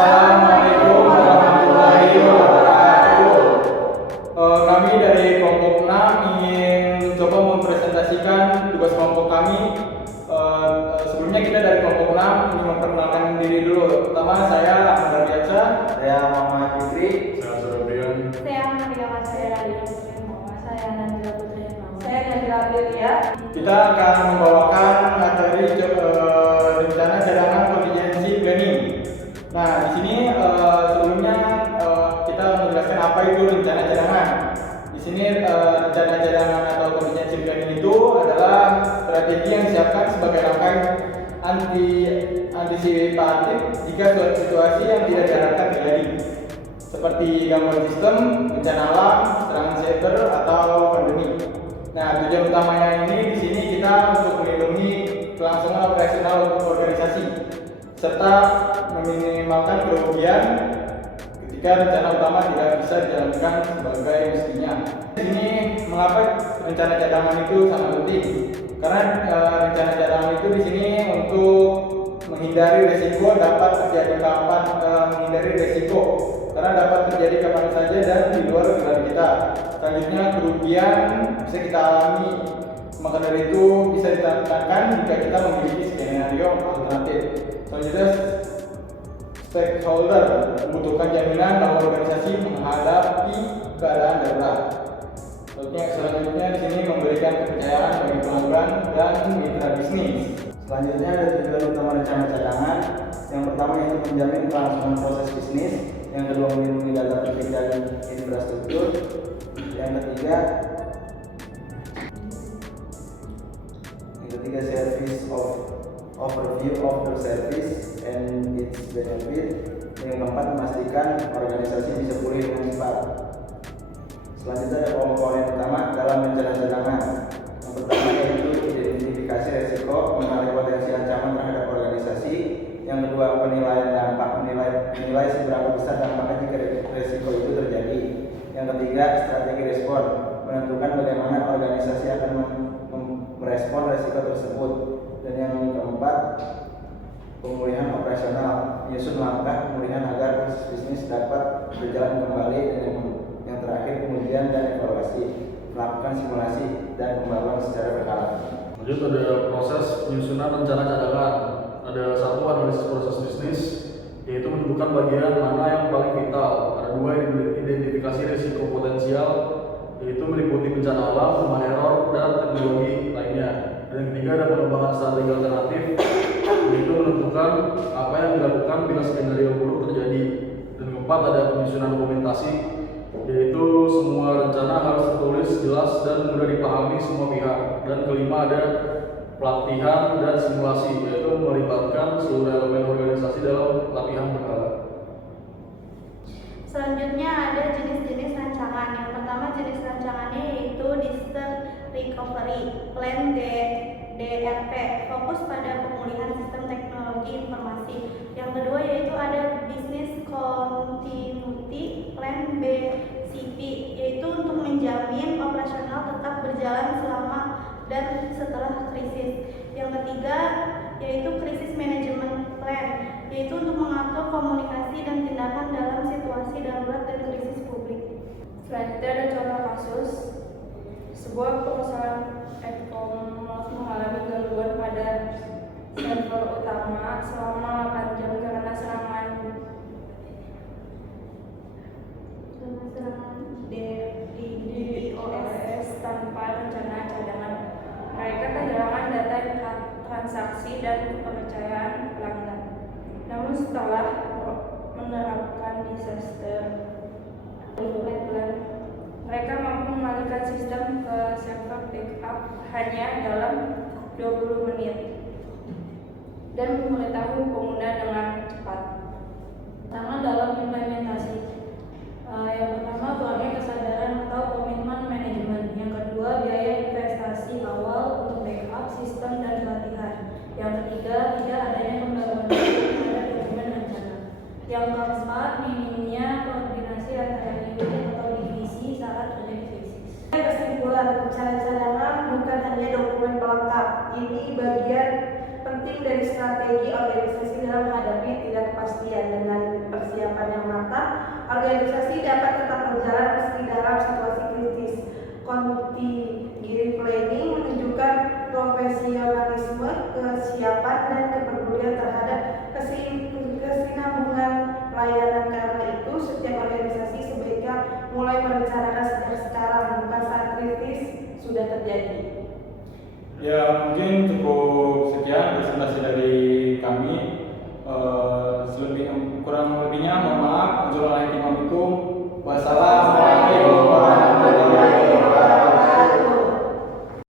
Assalamualaikum warahmatullahi wabarakatuh. Kami dari kelompok 6 ingin coba mempresentasikan tugas kelompok kami. Sebelumnya kita dari kelompok 6 ingin memperkenalkan diri dulu. Pertama saya Ahmad Ardiansyah. Saya Muhammad Fikri. Saya Surabian. Saya Maria Masaya saya Najla Putri. Saya Najla Aprilia. Kita akan membawakan materi rencana cadangan contingency planning. Nah, di sini sebelumnya kita menjelaskan apa itu rencana cadangan. Di sini rencana cadangan atau contingency planning itu adalah strategi yang disiapkan sebagai rangkaian antisipatif jika suatu situasi yang tidak diharapkan terjadi, seperti gangguan sistem, bencana alam, serangan cyber atau pandemi. Nah, tujuan utamanya ini di sini kita untuk melindungi kelangsungan operasional organisasi serta meminimalkan kerugian ketika rencana utama tidak bisa dijalankan sebagai mestinya. Ini mengapa rencana cadangan itu sangat penting? Karena rencana cadangan itu di sini untuk menghindari resiko dapat terjadi karena dapat terjadi kapan saja dan di luar kendali kita. Selanjutnya kerugian bisa kita alami, maka dari itu bisa ditekankan jika kita memiliki skenario alternatif. Selanjutnya stakeholder membutuhkan jaminan bahwa organisasi menghadapi keadaan darurat. Selanjutnya di sini memberikan kepercayaan bagi pelanggan dan mitra bisnis. Selanjutnya ada tujuan utama rencana cadangan. Yang pertama yaitu menjamin kelangsungan proses bisnis. Yang kedua melindungi data penting dan infrastruktur. Yang ketiga service of overview of the service and its benefit. Yang keempat memastikan organisasi bisa pulih dengan cepat. Selanjutnya ada komponen utama dalam rencana cadangan. Yang pertama yaitu identifikasi resiko, mengenali potensi ancaman terhadap organisasi. Yang kedua penilaian dampak, menilai seberapa besar dampaknya jika resiko itu terjadi. Yang ketiga strategi respon, menentukan bagaimana organisasi akan merespon resiko tersebut. Dan yang keempat pemulihan operasional, menyusun langkah pemulihan agar proses bisnis dapat berjalan kembali. Dan yang terakhir pengujian dan evaluasi, melakukan simulasi dan pembaruan secara berkala. Lanjut ada proses penyusunan rencana cadangan. Ada satu analisis proses bisnis, yaitu menentukan bagian mana yang paling vital. Ada dua identifikasi risiko potensial, yaitu meliputi bencana alam, human error, dan teknologi lainnya. Dan yang ketiga ada pengembangan strategi alternatif, yaitu menentukan apa yang dilakukan bila skenario buruk terjadi. Dan keempat ada penyusunan dokumentasi, yaitu semua rencana harus tertulis jelas dan mudah dipahami semua pihak. Dan kelima ada pelatihan dan simulasi, yaitu melibatkan seluruh elemen organisasi dalam latihan berkala. Selanjutnya ada jenis-jenis rancangan. Yang pertama jenis rancangannya yaitu Disaster Recovery Plan DRP, fokus pada pemulihan sistem teknologi informasi. Yang kedua yaitu ada Business Continuity Plan BCP, yaitu untuk menjamin operasional tetap berjalan selama dan setelah krisis. Yang ketiga yaitu Crisis Management Plan, yaitu untuk mengatur komunikasi dan tindakan dalam situasi darurat dan krisis publik. Selanjutnya ada contoh kasus, sebuah perusahaan e-commerce mengalami gangguan pada server utama selama 8 jam karena serangan DDoS tanpa rencana cadangan. Mereka kehilangan data transaksi dan kepercayaan pelanggan. Namun setelah menerapkan disaster plan, mereka mampu mengalihkan sistem ke server backup hanya dalam 20 menit dan memberitahu pengguna dengan cepat. Pertama dalam implementasi, yang pertama kurangnya kesadaran atau komitmen manajemen. Yang kedua biaya investasi awal untuk backup sistem dan pelatihan. Yang ketiga tidak adanya pembaruan terhadap dokumen rencana. Yang keempat minimnya koordinasi antara unit atau divisi saat terjadi krisis. Kesimpulan, rencana cadangan bukan hanya dokumen pelengkap. Ini bagian penting dari strategi organisasi dalam menghadapi ketidakpastian. Dengan organisasi dapat tetap berjalan meski dalam situasi kritis. Contingency planning menunjukkan profesionalisme, kesiapan, dan kepedulian terhadap kesinambungan pelayanan. Karena itu, setiap organisasi sebaiknya mulai merencanakan sejak sekarang, bukan saat kritis sudah terjadi. Ya, mungkin cukup sekian presentasi dari kami. Kurang lebihnya mohon maaf muncul oleh tim